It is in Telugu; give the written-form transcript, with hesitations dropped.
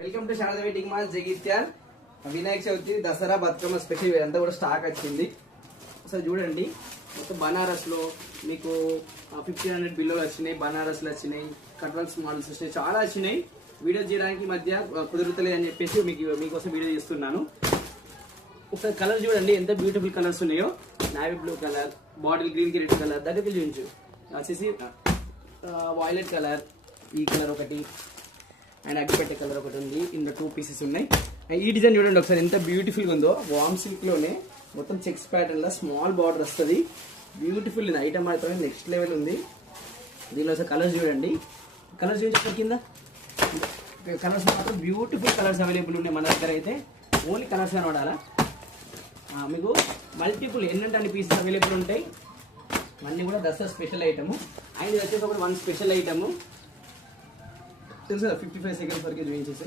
Welcome to Sharada wedding mall Jagtial. Vinayaka Chavithi Dasara Bathukamma special ఇదంతా కూడా స్టాక్ వచ్చింది. అసలు చూడండి, మొత్తం బనారస్ లో మీకు 1500 బిల్లులు వచ్చినాయి, బనారస్ లో వచ్చినాయి, కట్వర్క్స్ మోడల్స్ వచ్చినాయి, చాలా వచ్చినాయి. వీడియో చేయడానికి మధ్య కుదురుతలేదు అని చెప్పేసి మీకోసం వీడియో చేస్తున్నాను. ఒకసారి కలర్ చూడండి, ఎంత బ్యూటిఫుల్ కలర్స్ ఉన్నాయో. Navy blue colour, bottle green కి రెడ్ కలర్, దగ్గరికి చూపించు వచ్చేసి వాయిలెట్ కలర్, ఈ కలర్ ఒకటి అండ్ అగ్గిపెట్టే కలర్ ఒకటి ఉంది. ఇందులో 2 పీసెస్ ఉన్నాయి. ఈ డిజైన్ చూడండి ఒకసారి ఎంత బ్యూటిఫుల్ గా ఉందో. వామ్ సిల్క్ లోనే మొత్తం చెక్స్ ప్యాటర్న్ లో స్మాల్ బార్డర్ వస్తుంది. బ్యూటిఫుల్ ఐటమ్ మాత్రం నెక్స్ట్ లెవెల్ ఉంది. దీనిలో ఒకసారి కలర్స్ చూడండి, కలర్స్ చూపించి కింద కలర్స్ మాత్రం బ్యూటిఫుల్ కలర్స్ అవైలబుల్ ఉన్నాయి మన దగ్గర. అయితే ఓన్లీ కలర్స్ కనబడాలా, మీకు మల్టిపుల్ ఎన్నంటే అన్ని పీసెస్ అవైలబుల్ ఉంటాయి. అన్నీ కూడా దసరా స్పెషల్ ఐటమ్. అండ్ ఇది వచ్చేసి ఒకటి 1 స్పెషల్ ఐటమ్ తెలుసు కదా, 55 సెకండ్స్ వరకు చూపించేసి